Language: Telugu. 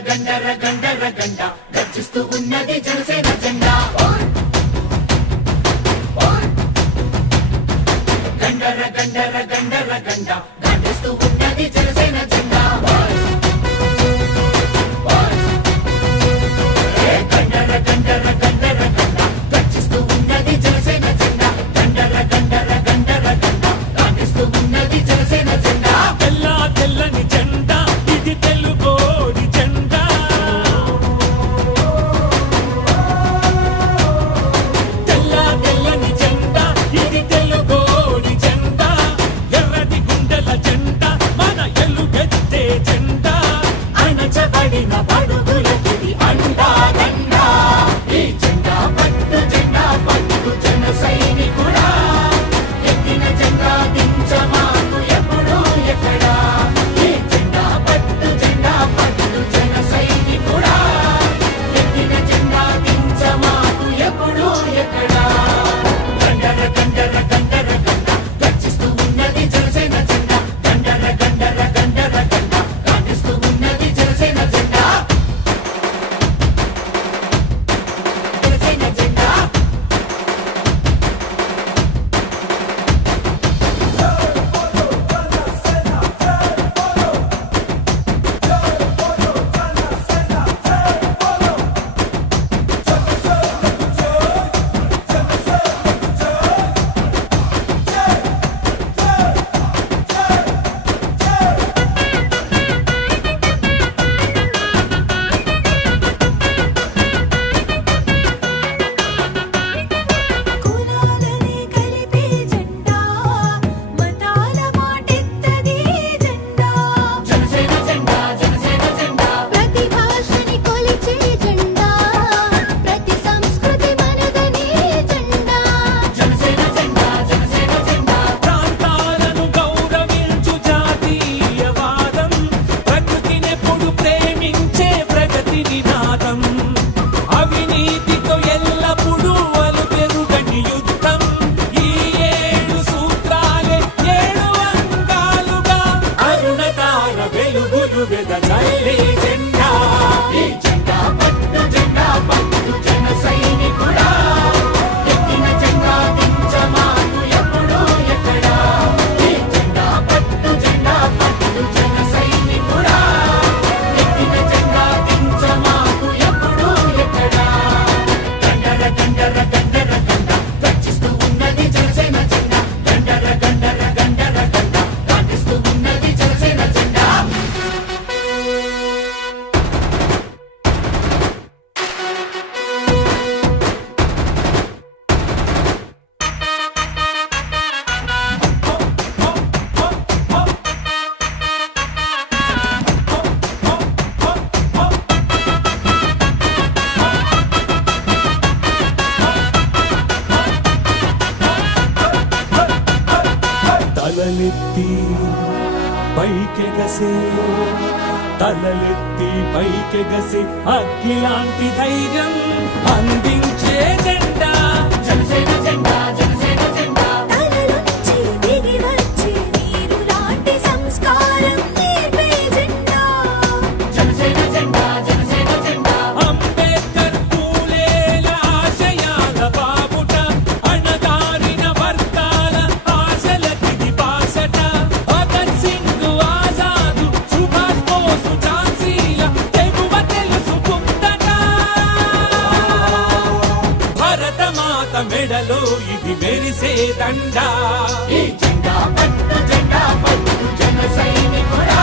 గండర గండర గండ గర్జిస్తూ ఉన్నది జనసేన జెండా గండర గండర గండర గండ గర్జిస్తూ ఉన్నది జనసేన జెండా గండర గండర గండర గండ గర్జిస్తూ ఉన్నది జనసేన జెండా గండర గండర గండర గండ గర్జిస్తూ ఉన్నది జనసేన జెండా తెల్ల తెల్లని జెండా ఇది తెలుగోడి జెండా తెల్ల తెల్లని జెండా ఇది తెలుగోడి జెండా ఎర్రటి గుండెల జెండా మన ఎలుగెత్తే జెండా అణచబడిన బడుగులకి అండా దండా ఈ జెండా పట్టు జన సైనికుడా ఎత్తిన జెండా దించమాకు ఎప్పుడు ఎక్కడా ఈ జెండా పట్టు జన సైనికుడా ఎత్తిన జెండా దించమాకు ఎప్పుడు ఎక్కడా గండర గండర గండర గండ గర్జిస్తూ ఉన్నది జనసేన జెండా గండర గండర గండర గండ గాంధిస్తూ ఉన్నది జనసేన జెండా జనసేన జెండా కులాలని కలిపే జెండా మతాల మాటెత్తది జెండా జనసేన జెండా జనసేన జెండా ప్రతి భాషని కొలిచే జెండా ప్రతి సంస్కృతి మనదనే జెండా జనసేన జెండా జనసేన జెండా ప్రాంతాలను గౌరవించు జాతీయవాదం ప్రకృతినెప్పుడు ప్రేమించే ప్రగతి నినాదం అవినీతితో ఎల్లప్పుడూ అలుపెరుగని యుద్ధం ఈ ఏడు సూత్రాలే ఏడు అంగాలుగా అరుణతార వెలుగులు వెదజల్లే జెండా ఈ జెండా పట్టు జన సైనికుడా ఎత్తిన జెండా దించమాకు ఎప్పుడు ఎక్కడా ఈ జెండా పట్టు జన సైనికుడా ఎత్తిన జెండా దించమాకు ఎప్పుడు ఎక్కడా గండర గండర గండర గండ గర్జిస్తూ ఉన్నది జనసేన జెండా గండర గండర గండర గండ గాంధిస్తూ ఉన్నది జనసేన జెండా తలలెత్తి పైకెగసే తలలెత్తి పైకెగసే అగ్గిలాంటి ధైర్యం అందించే జెండా జనసేన జెండా జనసేన జెండా తలలోంచి దిగి వచ్చే నీరు లాంటి సంస్కారం నేర్పే జెండా జనసేన జెండా జనసేన జెండా అంబేద్కర్ పూలేల ఆశయాల బాబుట అణగారిన వర్గాల ఆశల దిగి బాసట భగత్ సింగ్ ఆజాదు సుభాష్ బోసు ఝాన్సీల తెగువ తెలుసుకుందట భరతమాత మెడలో ఇది మెరిసే దండా ఈ జెండా పట్టు జన సైనికుడా